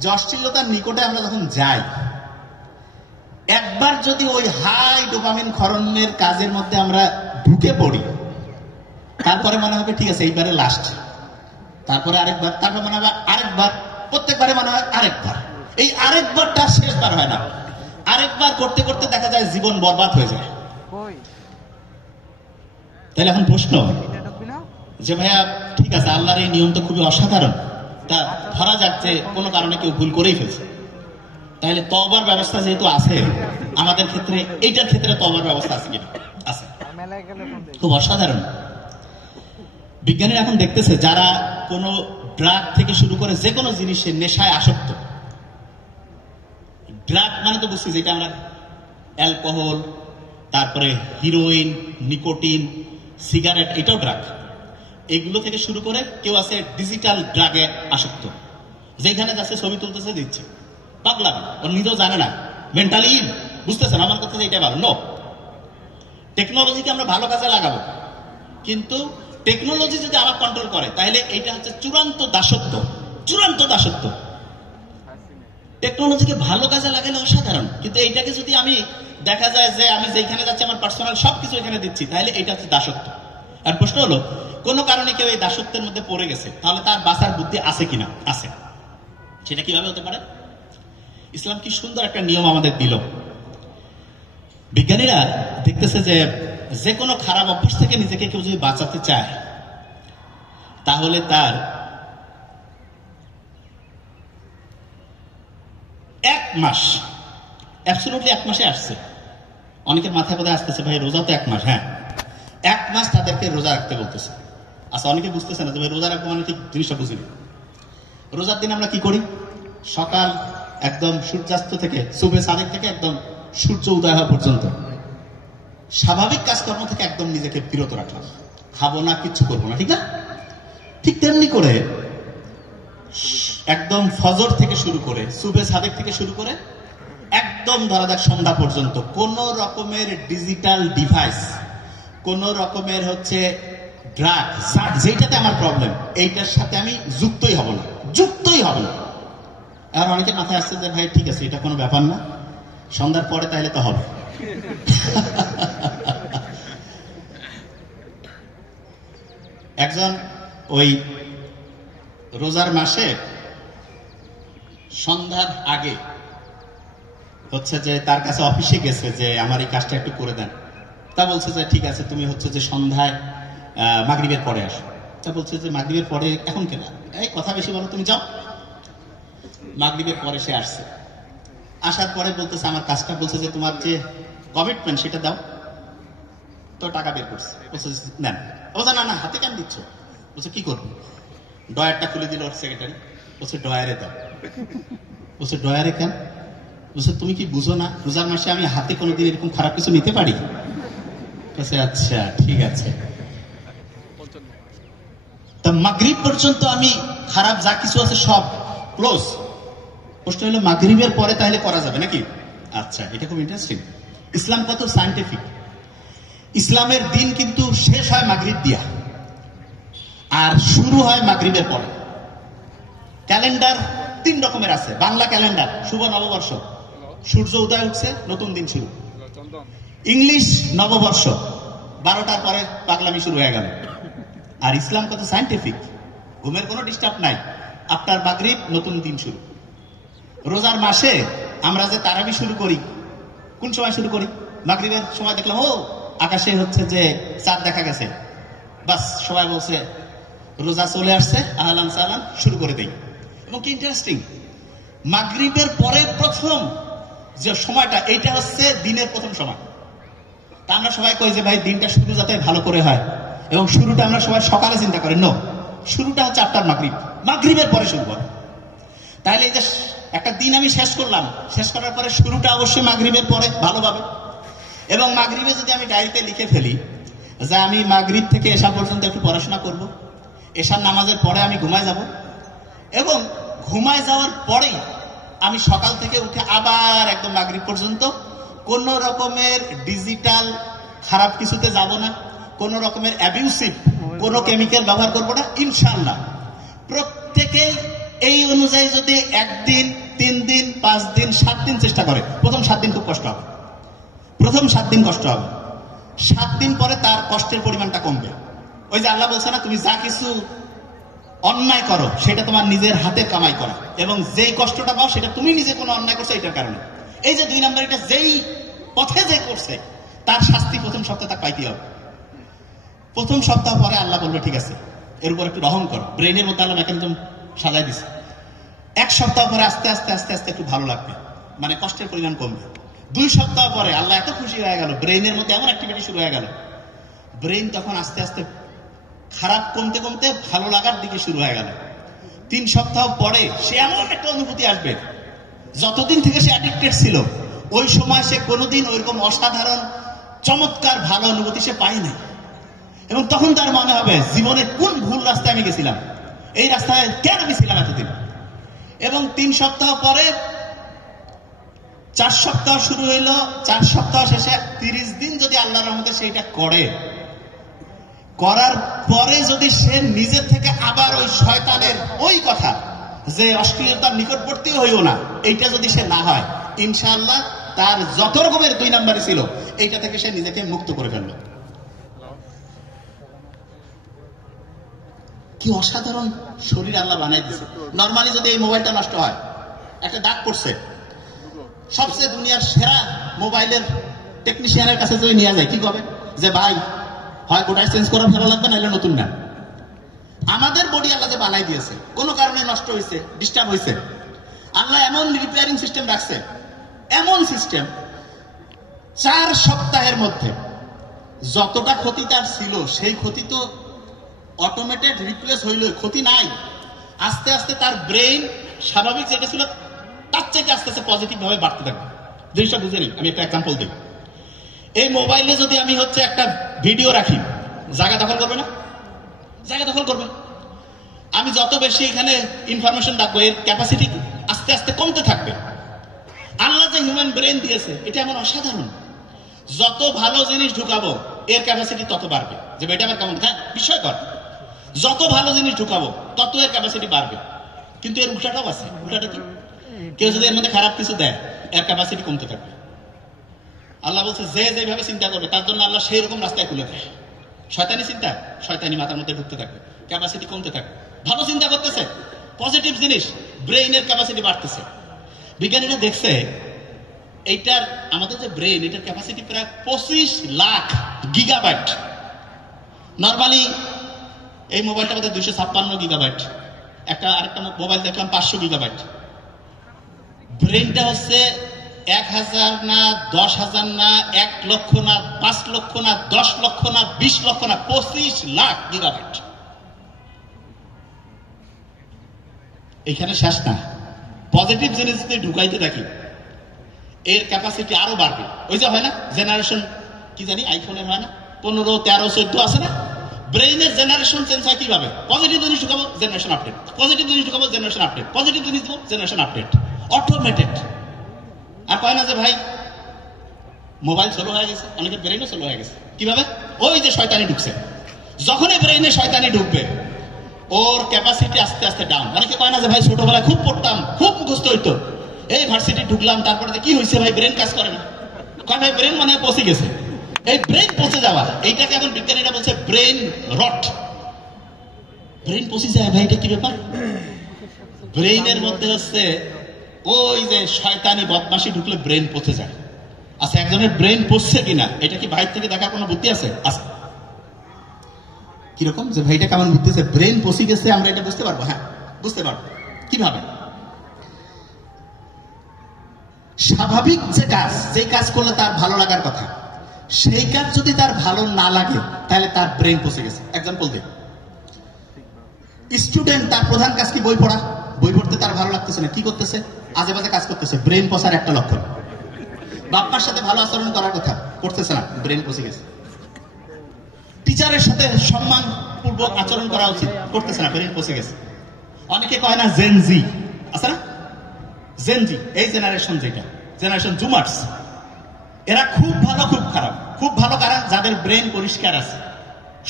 যে অশ্লীলতার নিকটে আমরা যখন যাই, একবার যদি ওই হাই ডোপামিন ক্ষরণের কাজের মধ্যে আমরা ঢুকে পড়ি, তারপরে মনে হবে ঠিক আছে এইবারে লাস্ট, তারপরে আরেকবার, তারপর মনে হবে আরেকবার, প্রত্যেকবারে মনে হয় আরেকবার। এই আরেকবারটা শেষবার হয় না, আরেকবার করতে করতে দেখা যায় জীবন বরবাদ হয়ে যায়। তাহলে এখন প্রশ্ন যে ভাইয়া ঠিক আছে আল্লাহর এই নিয়ম তো খুবই অসাধারণ, তা ধরা যাক যে কোনো কারণে কেউ ভুল করেই ফেলছে, তাহলে তওবার ব্যবস্থা যেহেতু আছে আমাদের ক্ষেত্রে, এইটার ক্ষেত্রে তওবার ব্যবস্থা আছে কিনা? আছে, খুব অসাধারণ। বিজ্ঞানীরা এখন দেখতেছে যারা কোনো ড্রাগ থেকে শুরু করে যে কোনো জিনিসের নেশায় আসক্ত, ড্রাগ মানে তো বুঝছি যেটা আমরা অ্যালকোহল, তারপরে হিরোইন, নিকোটিন, সিগারেট, এটাও ড্রাগ, এগুলো থেকে শুরু করে কেউ আছে ডিজিটাল ড্রাগে আসক্ত, যেখানে যাচ্ছে ছবি তুলতেছে দিচ্ছে, পাগলা, ওর নিজেও জানে না, মেন্টালি বুঝতেছেন আমার কথা, এটা ভালো নো। টেকনোলজিকে আমরা ভালো কাজে লাগাবো, কিন্তু টেকনোলজি যদি আমার কন্ট্রোল করে তাহলে এটা হচ্ছে চূড়ান্ত দাসত্ব, চূড়ান্ত দাসত্ব। টেকনোলজিকে ভালো কাজে লাগালে অসাধারণ, কিন্তু এইটাকে যদি আমি দেখা যায় যে আমি যেখানে যাচ্ছি আমার পার্সোনাল সবকিছু এখানে দিচ্ছি, তাহলে এটা হচ্ছে দাসত্ব। আর প্রশ্ন হলো কোনো কারণে কেউ এই দাসত্বের মধ্যে পড়ে গেছে, তাহলে তার বাঁচার বুদ্ধি আছে কিনা? আছে। সেটা কিভাবে হতে পারে? ইসলাম কি সুন্দর একটা নিয়ম আমাদের দিল। বিজ্ঞানীরা দেখতেছে যে যে কোনো খারাপ অভ্যাস থেকে নিজেকে কেউ যদি বাঁচাতে চায়, তাহলে তার 1 মাস, অ্যাবসলিউটলি 1 মাসে আসছে, অনেকের মাথায় বোধহয় আসতেছে ভাই রোজা তো 1 মাস, হ্যাঁ 1 মাস তাদেরকে রোজা রাখতে বলতেছে। আচ্ছা, অনেকে বুঝতেছে না যে ভাই রোজা রাখবো মানে ঠিক জিনিসটা বুঝিনি। রোজার দিন আমরা কি করি? সকাল একদম সূর্যাস্ত থেকে, সুবহে সাদেক থেকে একদম সূর্য উদয় হওয়া পর্যন্ত স্বাভাবিক কাজকর্ম থেকে একদম নিজেকে বিরত রাখলাম, খাবো না, কিচ্ছু করবো না, ঠিক না? ঠিক তেমনি করে একদম ফজর থেকে শুরু করে, সুবহে সাদেক থেকে শুরু করে একদম ধরা যাক সন্ধ্যা পর্যন্ত কোন রকমের ডিজিটাল ডিভাইস, কোন রকমের হচ্ছে ড্রাগ, যেটাতে আমার প্রবলেম, এইটার সাথে আমি যুক্তই হব না, যুক্তই হব না। আর অনেকের মাথায় আসছে যে ভাই ঠিক আছে এটা কোনো ব্যাপার না, সন্ধ্যার পরে তাহলে তো হবে। একজন ওই রোজার মাসে সন্ধ্যার আগে হচ্ছে যে তার কাছে অফিসে গেছে যে আমার এই কাজটা একটু করে দেন। তা বলছে যে ঠিক আছে তুমি হচ্ছে যে সন্ধ্যায় মাগরিবের পরে আসো। তা বলছে যে মাগরিবের পরে এখন কেন, এই কথা বেশি বলো, তুমি যাও। মাগরিবের পরে সে আসছে, আসার পরে বলতেছে আমার কাজটা, বলছে যে তোমার যে কমিটমেন্ট সেটা দাও। তো টাকা বের করছে, বলছে নেন। বলছে না না হাতে কেন দিচ্ছ? বলছে কি করবো? ডয়ারটা খুলে দিল ওর সেক্রেটারি, বলছে ডয়ারে দাও। বলছে ডয়ারে কেন? বলছে তুমি কি বুঝো না রোজার মাসে আমি হাতে কোনোদিন এরকম খারাপ কিছু নিতে পারি? বলছে আচ্ছা ঠিক আছে। তা মাগরিব পর্যন্ত আমি খারাপ যা কিছু আছে সব ক্লোজ। প্রশ্ন হলো মাগরিবের পরে তাহলে করা যাবে নাকি? আচ্ছা, এটা খুব ইন্টারেস্টিং। ইসলাম কত সায়েন্টিফিক। ইসলামের দিন কিন্তু শেষ হয় মাগরিব দিয়া আর শুরু হয় মাগরিবের পরে। ক্যালেন্ডার 3 রকমের আছে। বাংলা ক্যালেন্ডার শুভ নববর্ষ, সূর্য উদয় উঠছে, নতুন দিন শুরু। ইংলিশ নববর্ষ, 12টার পরে পাগলামি শুরু হয়ে গেল। আর ইসলাম কত সায়েন্টিফিক, ঘুমের কোনো ডিস্টার্ব নাই, আফটার মাগরিব নতুন দিন শুরু। রোজার মাসে আমরা যে তারাবি শুরু করি, কোন সময় শুরু করি? মাগরিবের সময় দেখলাম ও আকাশে হচ্ছে যে চাঁদ দেখা গেছে, বাস সবাই বলছে রোজা চলে আসছে, আহলান সাহলান, শুরু করে দেই। এবং কি ইন্টারেস্টিং, মাগরিবের পরে প্রথম যে সময়টা, এইটা হচ্ছে দিনের প্রথম সময়। তা আমরা সবাই কই যে ভাই দিনটা শুরু যাতে ভালো করে হয়, এবং শুরুটা আমরা সবাই সকালে চিন্তা করি। নো, শুরুটা হচ্ছে আফটার মাগরিব, মাগরিবের পরে শুরু করে। তাহলে এই যে একটা দিন আমি শেষ করলাম, শেষ করার পরে শুরুটা অবশ্যই মাগরিবের পরে ভালোভাবে। এবং মাগরিবে যদি আমি ডায়েরিতে লিখে ফেলি যে আমি মাগরিব থেকে এশা পর্যন্ত একটু পড়াশোনা করব, এশার নামাজের পরে আমি ঘুমায় যাব, এবং ঘুমায় যাওয়ার পরেই আমি সকাল থেকে উঠে আবার একদম মাগরিব পর্যন্ত কোন রকমের ডিজিটাল খারাপ কিছুতে যাব না, কোন রকমের অ্যাবিউসিভ কোন কেমিক্যাল ব্যবহার করবো না, ইনশাআল্লাহ প্রত্যেকেই এই অনুযায়ী যদি 1 দিন 3 দিন 5 দিন 7 দিন চেষ্টা করে, প্রথম 7 দিন খুব কষ্ট হবে, প্রথম 7 দিন কষ্ট হবে, 7 দিন পরে তার কষ্টের পরিমাণটা কমবে। ওই যে আল্লাহ বলছে না, তুমি যা কিছু অন্যায় করো সেটা তোমার নিজের হাতে কামাই করা, এবং যেই কষ্টটা পাও সেটা তুমি নিজে কোনো অন্যায় করছো এটার কারণে। এই যে 2 নম্বর, এটা যেই পথে যে করছে তার শাস্তি প্রথম সপ্তাহে তাকে পাইতে হবে। প্রথম সপ্তাহ পরে আল্লাহ বলবে ঠিক আছে, এর উপর একটু রহম করো। ব্রেনের মধ্যে আল্লাহ মেকানিজম সাজাই দিচ্ছে। 1 সপ্তাহ পরে আস্তে আস্তে আস্তে আস্তে একটু ভালো লাগবে, মানে কষ্টের পরিমাণ কমবে। 2 সপ্তাহ পরে আল্লাহ এত খুশি হয়ে গেল, ব্রেনের মধ্যে এমন অ্যাক্টিভিটি শুরু হয়ে গেল, ব্রেন তখন আস্তে আস্তে খারাপ কমতে কমতে ভালো লাগার দিকে শুরু হয়ে গেল। 3 সপ্তাহ পরে সে এমন একটা অনুভূতি আসবে, যতদিন থেকে সে অ্যাডিক্টেড ছিল ওই সময় সে কোনোদিন ওইরকম অসাধারণ চমৎকার ভালো অনুভূতি সে পায় নাই। এবং তখন তার মনে হবে জীবনে কোন ভুল রাস্তায় আমি গেছিলাম, এই রাস্তায় কেন আমি ছিলাম এতদিন। এবং 3 সপ্তাহ পরে 4 সপ্তাহ শুরু হইল, 4 সপ্তাহ শেষে 30 দিন যদি আল্লাহর রহমতে সেইটা করে, করার পরে যদি সে নিজের থেকে আবার ওই শয়তানের ওই কথা যে অশ্লীলতার নিকটবর্তী হইও না, এইটা যদি সে না হয়, ইনশাআল্লাহ তার যত রকমের 2 নম্বরে ছিল এইটা থেকে সে নিজেকে মুক্ত করে ফেলল। কি অসাধারণ শরীর আল্লাহ বানাই দিয়েছে। নর্মালি যদি এই মোবাইলটা নষ্ট হয়, একটা দাগ পড়ছে, সবচেয়ে দুনিয়ার সেরা মোবাইলের টেকনিশিয়ানের কাছে যদি নিয়ে যায়, কি করবে? যে ভাই হয় গোটাই চেঞ্জ করা ভালো লাগবে, নাহলে নতুন নেন। আমাদের বডি আল্লাহ যে বানাই দিয়েছে, কোনো কারণে নষ্ট হয়েছে, ডিস্টার্ব হয়েছে, আল্লাহ এমন রিপেয়ারিং সিস্টেম রাখছে, এমন সিস্টেম 4 সপ্তাহের মধ্যে যতটা ক্ষতি তার ছিল সেই ক্ষতি তো অটোমেটেড রিপ্লেস হইল, ক্ষতি নাই। আস্তে আস্তে তার ব্রেইন স্বাভাবিক যেটা ছিল তার চাইতে আস্তে আস্তে পজিটিভ ভাবে বাড়তে থাকবে। জিনিসটা বুঝে নিই, আমি একটা এক্সাম্পল দিই। এই মোবাইলে যদি আমি একটা ভিডিও রাখি, জায়গা দখল করবে না? জায়গা দখল করবে। আমি যত বেশি এখানে ইনফরমেশন রাখবো, এর ক্যাপাসিটি আস্তে আস্তে কমতে থাকবে। আল্লাহ যে হিউম্যান ব্রেন দিয়েছে এটা এমন অসাধারণ, যত ভালো জিনিস ঢুকাবো এর ক্যাপাসিটি তত বাড়বে। যে এটা আমার কেমন, হ্যাঁ বিস্ময়কর, যত ভালো জিনিস ঢুকাবো তত এর ক্যাপাসিটি বাড়বে। কিন্তু এর উল্টাটাও আছে। উল্টাটা কি? কেউ যদি এর মধ্যে খারাপ কিছু দেয়, এর ক্যাপাসিটি কমতে থাকবে। আল্লাহ বলছে যে যেভাবে চিন্তা করবে তার জন্য আল্লাহ সেই রকম রাস্তায় খুলে দেয়। শয়তানি চিন্তা, শয়তানি মাথার মধ্যে ঢুকতে থাকবে, ক্যাপাসিটি কমতে থাকবে। ভালো চিন্তা করতেছে, পজিটিভ জিনিস, ব্রেইনের ক্যাপাসিটি বাড়তেছে। বিজ্ঞানীরা দেখছে এইটার আমাদের যে ব্রেইন, এটার ক্যাপাসিটি প্রায় 25 লাখ গিগাবাইট। নর্মালি এই মোবাইলটা আমাদের 256 গিগাবাইট, আরেকটা মোবাইল দেখলাম 500 গিগাবাইট। ব্রেইনটা হচ্ছে 1000 না 10,000 না 1 লক্ষ না 5 লক্ষ না 10 লক্ষ না 20 লক্ষ না 25 লাখ গিগাবাইট। এখানে শেষ না, পজিটিভ জিনিস যদি ঢুকাইতে থাকি এর ক্যাপাসিটি আরো বাড়বে। ওই যে হয় না জেনারেশন, কি জানি আইফোনের হয় না 15, 13, 14 আছে না, ব্রেইনের জেনারেশন চেঞ্জ হয় কিভাবে? পজিটিভ জিনিস ঢুকাবো, জেনারেশন আপডেট, পজিটিভ জিনিস ঢুকাবো, জেনারেশন আপডেট, পজিটিভ জিনিস দেবো, জেনারেশন আপডেট, অটোমেটেড। আর কয় না যে ভাই মোবাইল স্লো হয়ে গেছে, অনেকের ব্রেইনও স্লো হয়ে গেছে। কিভাবে? ওই যে শয়তানি ঢুকছে, যখনই ব্রেইনে শয়তানি ঢুকবে ওর ক্যাপাসিটি আস্তে আস্তে ডাউন। অনেকে কয় না যে ভাই ছোটবেলায় খুব পড়তাম, খুব মুখস্থ হইতো, এই ভার্সিটি ঢুকলাম, তারপরে কি হয়েছে ভাই, ব্রেন কাজ করে না। কয় ভাই ব্রেন মানে পচে গেছে। এই ব্রেন পচে যাওয়া, এইটাকে এখন বিজ্ঞানীরা বলছে ব্রেন রট। ব্রেন পচে যায় ভাই, এটা কি ব্যাপার? ব্রেইনের মধ্যে হচ্ছে ওই যে শয়তানি বদমাশি ঢুকলে ব্রেন পচে যায়। আচ্ছা, একজনের ব্রেন পচছে কিনা এটা কি বাইরে থেকে দেখার কোনো বুদ্ধি আছে? আচ্ছা, কিরকম যে ভাইটা কেমন বুদ্ধি আছে, ব্রেন পচে গেছে আমরা এটা বুঝতে পারবো? হ্যাঁ বুঝতে পারবো। কিভাবে? স্বাভাবিক যে কাজ, যে কাজ করলে তার ভালো লাগার কথা, সেই কাজ যদি তার ভালো না লাগে তাহলে তার ব্রেন পচে গেছে। এক্সাম্পল দিই, স্টুডেন্ট তার প্রধান কাজ কি? বই পড়া। বই পড়তে তার ভালো লাগতেছে না, কি করতেছে? আজে বাজে কাজ করতেছে, ব্রেন পচার একটা লক্ষণ। বাপ্পার সাথে ভালো আচরণ করার কথা, করতেছে না, ব্রেন পচে গেছে। টিচারের সাথে সম্মান পূর্বক আচরণ করা উচিত, করতেছে না, ব্রেন পচে গেছে। অনেকে কয় না জেনজি আছে না, জেনজি এই জেনারেশন, যেটা জেনারেশন জুমার্স, এরা খুব ভালো খুব খারাপ। খুব ভালো কারা? যাদের ব্রেন পরিষ্কার আছে,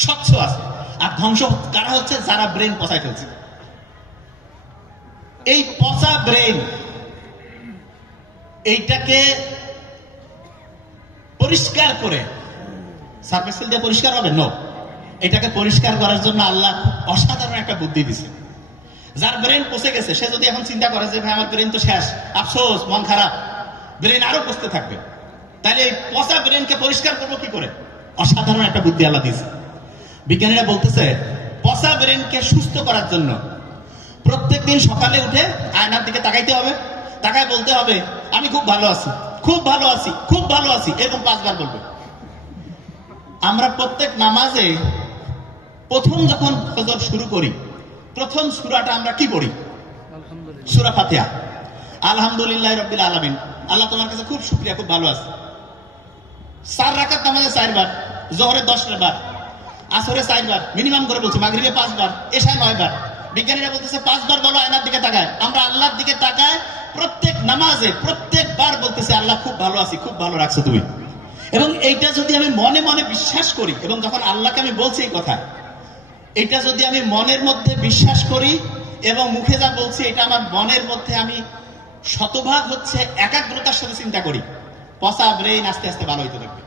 স্বচ্ছ আছে। আর ধ্বংস কারা হচ্ছে? যারা ব্রেন পচাই ফেলছে। এই পচা ব্রেন এইটাকে পরিষ্কার করে, সার্ফেক্সেল দিয়ে পরিষ্কার হবে? নো। এটাকে পরিষ্কার করার জন্য আল্লাহ অসাধারণ একটা বুদ্ধি দিছে। যার ব্রেন পচে গেছে সে যদি এখন চিন্তা করে যে ভাই আমার ব্রেন তো শেষ, আফসোস, মন খারাপ, ব্রেন আরো পচতে থাকবে, তাহলে এই পচা ব্রেনকে পরিষ্কার করবো কি করে? অসাধারণ একটা বুদ্ধি আল্লাহ দিয়েছে। বিজ্ঞানীরা বলতেছে পচা ব্রেনকে সুস্থ করার জন্য প্রত্যেকদিন সকালে উঠে আয়নার দিকে তাকাইতে হবে, তাকায় বলতে হবে আমি খুব ভালো আছি, খুব ভালো আছি, খুব ভালো আছি, এরকম 5 বার বলবে। আমরা প্রত্যেক নামাজে প্রথম যখন ফজর শুরু করি, প্রথম সূরাটা আমরা কি পড়ি? সূরা ফাতিহা। আলহামদুলিল্লাহ রাব্বিল আলামিন, আল্লাহ তোমার কাছে খুব শুকরিয়া, খুব ভালো আছে। 4 রাকাত নামাজে 4 বার, জোহরে 10 বার, আসরে 4 বার, মিনিমাম করে বলছি, মাগরিবে 5 বার, এশায় 9 বার। বিজ্ঞানীরা বলতেছে 5 বার বলো আয়নার দিকে তাকায়। আমরা আল্লাহর দিকে তাকায় প্রত্যেক নামাজে প্রত্যেকবার বলতেছে আল্লাহ খুব ভালো আছি, খুব ভালো রাখছো তুমি। এবং এইটা যদি আমি মনে মনে বিশ্বাস করি, এবং যখন আল্লাহকে আমি বলছি এই কথা, এটা যদি আমি মনের মধ্যে বিশ্বাস করি এবং মুখে যা বলছি এটা আমার মনের মধ্যে আমি শতভাগ হচ্ছে একাগ্রতার সাথে চিন্তা করি, পচা ব্রেইন আস্তে আস্তে ভালো হইতে থাকবে।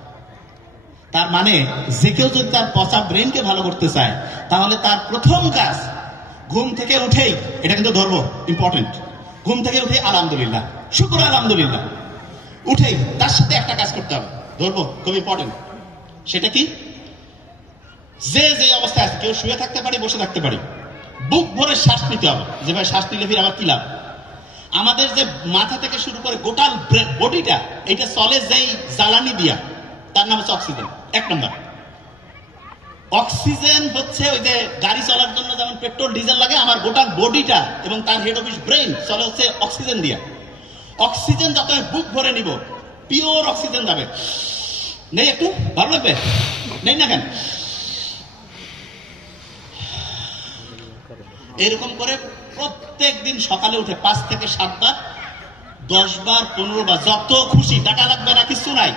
তার মানে যে কেউ যদি তার পচা ব্রেইনকে ভালো করতে চায়, তাহলে তার প্রথম কাজ ঘুম থেকে উঠেই, এটা কিন্তু ধরবো ইম্পর্টেন্ট, ঘুম থেকে উঠে আলহামদুলিল্লাহ, শুকর আলহামদুলিল্লাহ, উঠেই তার সাথে একটা কাজ করতে হবে, ধরবো খুব ইম্পর্টেন্ট। সেটা কি? যে যে অবস্থায় আছে, কেউ শুয়ে থাকতে পারে, বসে থাকতে পারে, বুক ভরে শ্বাস নিতে হবে। যে ভাই শ্বাস নিলে ফির আবার কি লাভ? আমাদের যে মাথা থেকে শুরু করে গোটাল বডিটা, এটা চলে যেই জ্বালানি দিয়া, তার নাম হচ্ছে অক্সিজেন। 1 নম্বর অক্সিজেন হচ্ছে ওই যে গাড়ি চলার জন্য যেমন পেট্রোল ডিজেল লাগে, আমার গোটা বডিটা এবং তার হেড অফিস ব্রেইন চলে হচ্ছে অক্সিজেন দিয়া। অক্সিজেন যত বুক ভরে নিব, পিওর অক্সিজেন যাবে। নেই একটু ভালো লাগবে? নেই না কেন? এরকম করে প্রত্যেক দিন সকালে উঠে 5 থেকে 7 বার, 10 বার, 15 বার, যত খুশি, টাকা লাগবে না, কিছু নাই,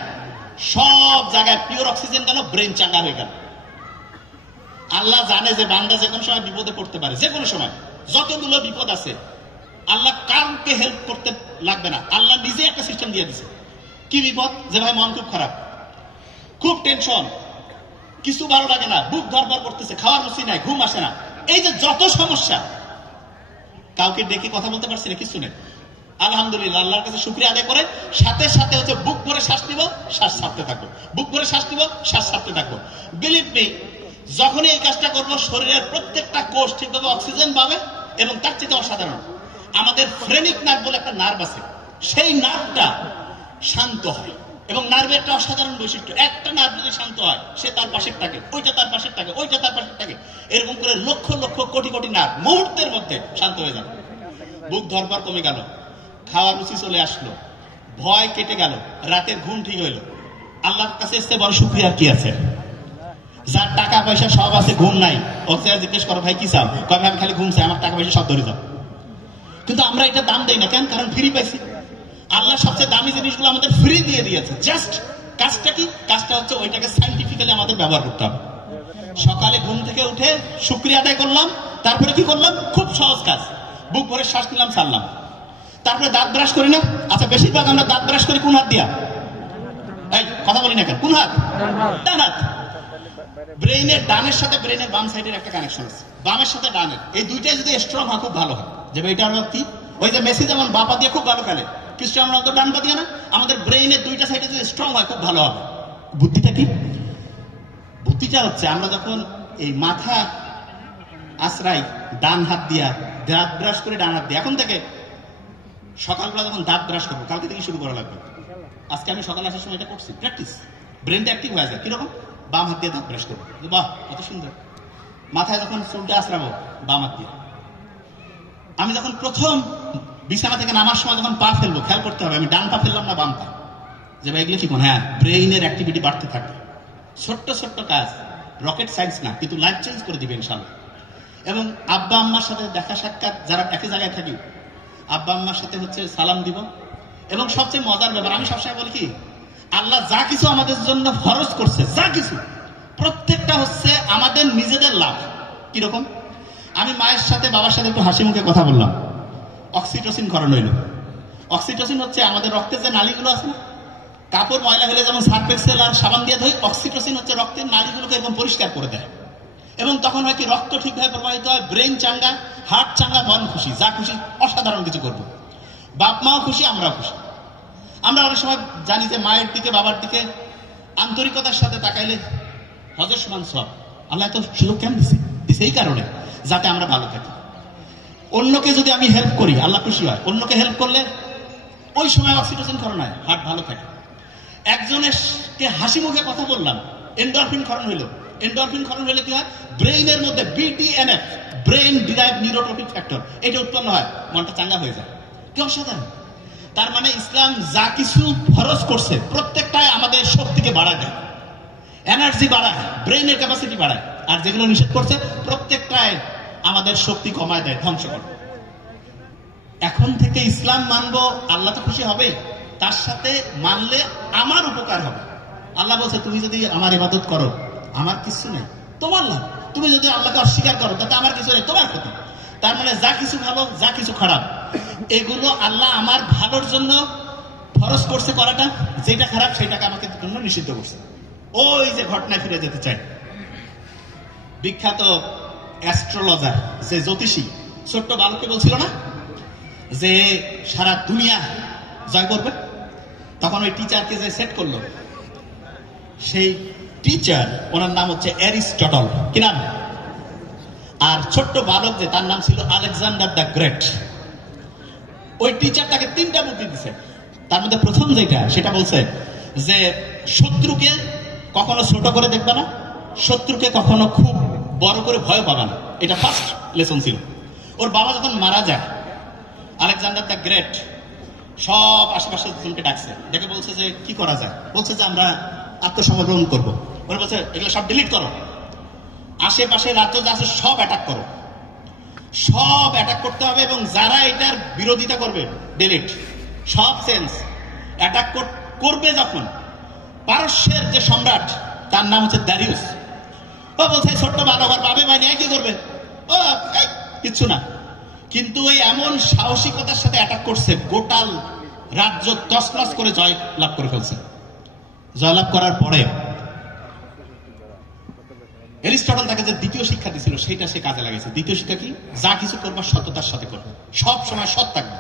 সব জায়গায় পিওর অক্সিজেন গেল, ব্রেন চাঙ্গা হয়ে গেল। আল্লাহ জানে যে বান্দা যে কোনো সময় বিপদে পড়তে পারে, যে কোনো সময় যতগুলো বিপদ আছে, আল্লাহ কাউকে হেল্প করতে লাগবে না, আল্লাহ নিজে একটা সিস্টেম দিয়ে দিছে। কি বিপদ? যে ভাই মন খুব খারাপ, খুব টেনশন, কিছু ভালো লাগে না, বুক ধরপড় করতেছে, খাওয়ার রুচি নাই, ঘুম আসে না, এই যে যত সমস্যা, কাউকে ডেকে কথা বলতে পারছি না, কিছু নেই, আলহামদুলিল্লাহ, আল্লাহর কাছে শুকরিয়া আদায় করে সাথে সাথে হচ্ছে বুক ভরে শ্বাস নিব, শ্বাস ছাড়তে থাকবো, বুক ভরে শ্বাস নিব, শ্বাস ছাড়তে থাকবো। বিলিভ মি, যখনই এই কাজটা করবো, শরীরের প্রত্যেকটা কোষ ঠিকভাবে অক্সিজেন পাবে। এবং তার চেয়ে অসাধারণ, আমাদের ফ্রেনিক নার্ভ বলে একটা নার্ভ আছে, সেই নার্ভটা শান্ত হয়। এবং নার্ভের একটা অসাধারণ বৈশিষ্ট্য, একটা নার্ভ যদি শান্ত হয়, সে তার পাশের থাকে, ওইটা তার পাশের থাকে, ওইটা তার পাশের থাকে, এরকম করে লক্ষ লক্ষ কোটি কোটি নার্ভ মুহূর্তের মধ্যে শান্ত হয়ে যাবে। বুক ধরপড় কমে গেল, খাওয়ার রুচি চলে আসলো, ভয় কেটে গেল, রাতের ঘুম ঠিক হইল। আল্লাহর কাছে এসে বড় শুকরিয়া কি আছে? যার টাকা পয়সা সব আছে, ঘুম নাই, ওকে জিজ্ঞেস করো ভাই কি চাও, কবে আমি খালি ঘুম চাই, আমার টাকা পয়সা সব ধরে যাও। কিন্তু আমরা এটা দাম দেই না কেন? কারণ ফ্রি পাইছি। আল্লাহ সবচেয়ে দামি জিনিসগুলো আমাদের ফ্রি দিয়ে দিয়েছে। জাস্ট কাজটা কি? কাজটা হচ্ছে ওইটাকে সাইন্টিফিক্যালি আমাদের ব্যবহার করতে হবে। সকালে ঘুম থেকে উঠে শুকরিয়া আদায় করলাম, তারপরে কি করলাম? খুব সহজ কাজ, বুক ভরে শ্বাস নিলাম, ছাড়লাম। তারপরে দাঁত ব্রাশ করি না? আচ্ছা, বেশিরভাগ আমরা দাঁত ব্রাশ করি কোন হাত দিয়া? এই কথা বলি না কেন? কোন হাত? ডান হাত। ব্রেইনের ডানের সাথে ব্রেইনের বাম সাইডের একটা কানেকশন আছে, বামের সাথে ডানের, এই দুইটাই যদি স্ট্রং হয় খুব ভালো হয়। যে এটা কি, ওই যে মেসি যেমন বাঁ পা দিয়ে খুব ভালো খেলে, ক্রিস্টিয়ানো রোনালদো ডান পা দিয়ে না, আমাদের ব্রেইনের দুইটা সাইডে যদি স্ট্রং হয় খুব ভালো হবে। বুদ্ধিটা কি? বুদ্ধিটা হচ্ছে আমরা যখন এই মাথা আশ্রাই ডান হাত দিয়া দাঁত ব্রাশ করে ডান হাত দিয়ে, এখন থেকে সকালবেলা যখন দাঁত ব্রাশ করবো, কালকে থেকে শুরু করা লাগবে। আজকে আমি সকালে আসার সময় এটা করছি, প্র্যাকটিস, ব্রেনটা অ্যাক্টিভ হয়ে যায়। কিরকম? বাম হাত দিয়ে দাঁত ব্রাশ করবো, বাহ কত সুন্দর। মাথায় যখন চুলটা আশ্রাবো, বাম হাত দিয়ে। আমি যখন প্রথম বিছানা থেকে নামার সময় যখন পা ফেলবো, খেয়াল করতে হবে আমি ডান পা ফেললাম না বাম পা। যে ভাই এগুলো কি কোন? হ্যাঁ, ব্রেইনের অ্যাক্টিভিটি বাড়তে থাকবে। ছোট্ট ছোট্ট কাজ, রকেট সায়েন্স না, কিন্তু লাইফ চেঞ্জ করে দিবে ইনশাআল্লাহ। এবং আব্বা আম্মার সাথে দেখা সাক্ষাৎ, যারা একই জায়গায় থাকি, আব্বা আম্মার সাথে হচ্ছে সালাম দিব। এবং সবচেয়ে মজার ব্যাপার, আমি সবসময় বলি কি, আল্লাহ যা কিছু আমাদের জন্য ফরজ করছে, যা কিছু, প্রত্যেকটা হচ্ছে আমাদের নিজেদের লাভ। কিরকম? আমি মায়ের সাথে বাবার সাথে একটু হাসি মুখে কথা বললাম, অক্সিটোসিন ক্ষরণ হইল। অক্সিটোসিন হচ্ছে আমাদের রক্তের যে নালীগুলো আছে না, কাপড় ময়লা হলে যেমন সার্ফ এক্সেল আর সাবান দিয়ে ধুই, অক্সিটোসিন হচ্ছে রক্তের নালীগুলোকে এরকম পরিষ্কার করে দেয়। এবং তখন হয় কি, রক্ত ঠিকভাবে প্রবাহিত হয়, ব্রেন চাঙ্গা, হার্ট চাঙ্গা, মন খুশি, যা খুশি অসাধারণ কিছু করবো। বাপ মাও খুশি, আমরাও খুশি। আমরা অনেক সময় জানি যে মায়ের দিকে বাবার দিকে আন্তরিকতার সাথে তাকাইলে হজের সমান সব। আল্লাহ এত সুযোগ কেন দিছে? এই কারণে যাতে আমরা ভালো থাকি। অন্যকে যদি আমি হেল্প করি আল্লাহ খুশি হয়। অন্যকে হেল্প করলে ওই সময় অক্সিটোসিন ক্ষরণ হয়, হার্ট ভালো থাকে। একজনের হাসি মুখে কথা বললাম, এন্ডরফিন ক্ষরণ হইল। এন্ডরফিন ক্ষরণ হলে কি হয়, ব্রেইনের মধ্যে BDNF, brain derive neurotrophic factor, এটা উৎপন্ন হয়, মনটা চাঙ্গা হয়ে যায়। কি অসাধারণ! তার মানে ইসলাম যা কিছু ফরজ করছে প্রত্যেকটাই আমাদের শক্তিকে বাড়ায় দেয়, এনার্জি বাড়ায়, ব্রেইনের ক্যাপাসিটি বাড়ায়। আর যেগুলো নিষেধ করছে প্রত্যেকটাই আমাদের শক্তি কমায় দেয়, ধ্বংস করে। এখন থেকে ইসলাম মানবো, আল্লাহ তো খুশি হবে, তার সাথে মানলে আমার উপকার হবে। আল্লাহ বলছে তুমি যদি আমার ইবাদত করো আমার কিছু নেই, তোমার লাভ। তুমি যদি আল্লাহকে অস্বীকার করো তাতে আমার কিছু নেই, তোমার ক্ষতি। তার মানে যা কিছু ভালো যা কিছু খারাপ এগুলো আল্লাহ আমার ভালোর জন্য ফরজ করছে করাটা, যেটা খারাপ সেটাকে আমাকে জন্য নিষিদ্ধ করছে। ওই যে ঘটনায় ফিরে যেতে চাই, বিখ্যাত অ্যাস্ট্রোলজার যে জ্যোতিষী ছোট্ট বালককে বলছিল না যে সারা দুনিয়া জয় করবে, তখন ওই টিচারকে যে সেট করলো, সেই টিচার ওনার নাম হচ্ছে অ্যারিস্টটল, কি নাম? আর ছোট্ট বালক যে, তার নাম ছিল আলেকজান্ডার দ্য গ্রেট। ওই টিচার তাকে 3টা বুদ্ধি দিছে। তার মধ্যে প্রথম যেটা, সেটা বলছে যে শত্রুকে কখনো ছোট করে দেখবে না, শত্রুকে কখনো খুব বড় করে ভয় পাবে না। এটা ফার্স্ট লেসন ছিল। ওর বাবা যখন মারা যায়, আলেকজান্ডার দ্য গ্রেট সব আশেপাশের জনকে ডাকছে, ডেকে বলছে যে কি করা যায়। বলছে যে আমরা আত্মসমর্পণ করবো। ওরা বলছে এগুলো সব ডিলিট করো, আশেপাশে রাজ্য যা আছে সব অ্যাটাক করো, সব অ্যাটাক করতে হবে, এবং যারা এটার বিরোধিতা করবে ডিলিট, সব সেন্স অ্যাটাক করবে। যখন পারস্যের যে সম্রাট, তার নাম হচ্ছে দারিউস, ও বলছে ছোট্ট বালক আর বাবে বাইরে কি করবে, ও কিচ্ছু না। কিন্তু ওই এমন সাহসিকতার সাথে অ্যাটাক করছে, গোটাল রাজ্য তছনছ করে জয় লাভ করে ফেলছে। জয়লাভ করার পরে এরিস্টটল তাকে যে দ্বিতীয় শিক্ষা দিয়েছিল সেটা সে কাজে লাগাইছে। দ্বিতীয় শিক্ষা কি? যা কিছু করবা সততার সাথে করবে, সব সময় সৎ থাকবে।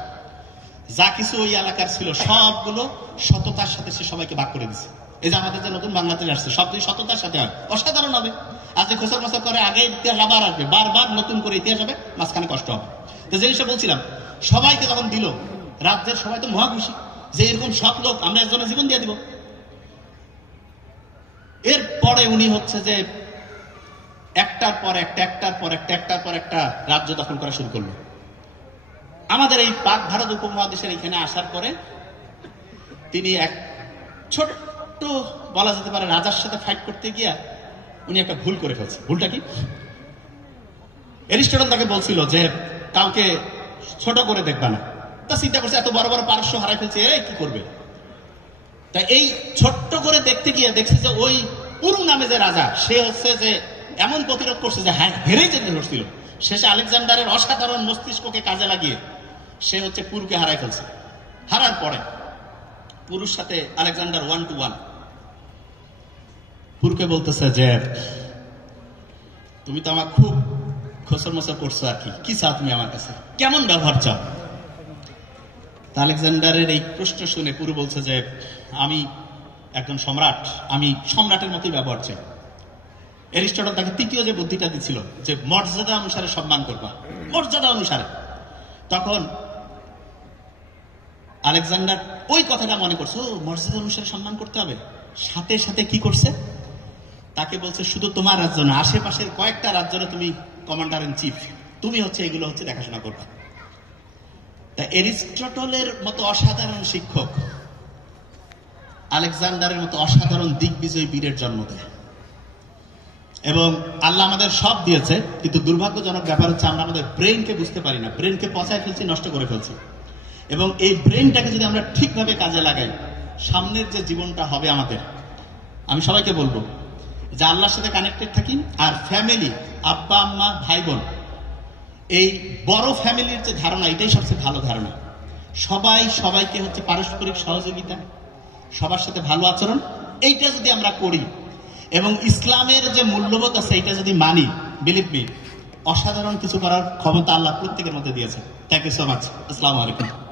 যা কিছু ওই এলাকার ছিল সবগুলো সততার সাথে সে সবাইকে ভাগ করে দিচ্ছে। এই যে আমাদের যে নতুন বাংলাদেশ আসছে, সব যদি সততার সাথে হয় অসাধারণ হবে। আজ যে খোসর মশা করে আগে ইতিহাস আবার আসবে, বারবার নতুন করে ইতিহাস হবে, মাঝখানে কষ্ট হবে। তো জিনিসটা বলছিলাম, সবাইকে যখন দিল, রাজ্যের সবাই তো মহা খুশি যে এরকম সৎ লোক, আমরা একজনের জীবন দিয়ে দিব। এরপরে উনি হচ্ছে যে একটার পর একটা রাজ্য দখল করা শুরু করলো। আমাদের এই পাক ভারত উপমহাদেশের এখানে আসার পরে তিনি এক ছোট্ট বলা যেতে পারে রাজার সাথে ফাইট করতে গিয়া উনি একটা ভুল করে ফেলছে। ভুলটা কি? এরিস্টটল তাকে বলছিল যে কাউকে ছোট করে দেখবা না। তা চিন্তা করছে এত বড় বড় পারস্য হারাই ফেলছে, কি করবে? তাই এই ছোট্ট করে দেখতে গিয়ে দেখছে যে ওই পুরু নামে যে রাজা, সে হচ্ছে যে এমন প্রতিরোধ করছে যে হেরেই যেতে ধরছিল। শেষে আলেকজান্ডারের অসাধারণ মস্তিষ্ককে কাজে লাগিয়ে সে হচ্ছে পুরুকে হারাই ফেলছে। হারার পরে পুরুর সাথে আলেকজান্ডার 1 to 1 পুরুকে বলতেছে যে তুমি তো আমার খুব খোসর মশা করছো, আর কি চাও তুমি আমার কাছে, কেমন ব্যবহার চাও? আলেকজান্ডারের এই প্রশ্ন শুনে পুরু বলছে যে আমি একজন সম্রাট, আমি সম্রাটের মতোই ব্যবহার চাই। এরিস্টটল তাকে তৃতীয় যে বুদ্ধিটা দিচ্ছিল যে মর্যাদা অনুসারে সম্মান করবা, মর্যাদা অনুসারে। তখন আলেকজান্ডার ওই কথাটা মনে করছে, ও মর্যাদা অনুসারে সম্মান করতে হবে। সাথে সাথে কি করছে, তাকে বলছে শুধু তোমার রাজ্য না, আশেপাশের কয়েকটা রাজ্যের তুমি কমান্ডার ইন চিফ, তুমি হচ্ছে এগুলো হচ্ছে দেখাশোনা করবা। তা এরিস্টটলের মতো অসাধারণ শিক্ষক আলেকজান্ডারের মতো অসাধারণ দিগ্বিজয়ী বীরের জন্ম দেয়। এবং আল্লাহ আমাদের সব দিয়েছে, কিন্তু দুর্ভাগ্যজনক ব্যাপার হচ্ছে আমরা আমাদের ব্রেনকে বুঝতে পারি না, ব্রেনকে পচায় ফেলছি, নষ্ট করে ফেলছি। এবং এই ব্রেনটাকে যদি আমরা ঠিকভাবে কাজে লাগাই, সামনের যে জীবনটা হবে আমাদের, আমি সবাইকে বলবো যে আল্লাহর সাথে কানেক্টেড থাকি। আর ফ্যামিলি, আব্বা আম্মা ভাই বোন, এই বড় ফ্যামিলির যে ধারণা, এটাই সবচেয়ে ভালো ধারণা। সবাই সবাইকে হচ্ছে পারস্পরিক সহযোগিতা, সবার সাথে ভালো আচরণ, এইটা যদি আমরা করি এবং ইসলামের যে মূল্যবোধ আছে এটা যদি মানি, বিলিভ মি, অসাধারণ কিছু করার ক্ষমতা আল্লাহ প্রত্যেকের মধ্যে দিয়েছে। Thank you so much. আসসালামু আলাইকুম।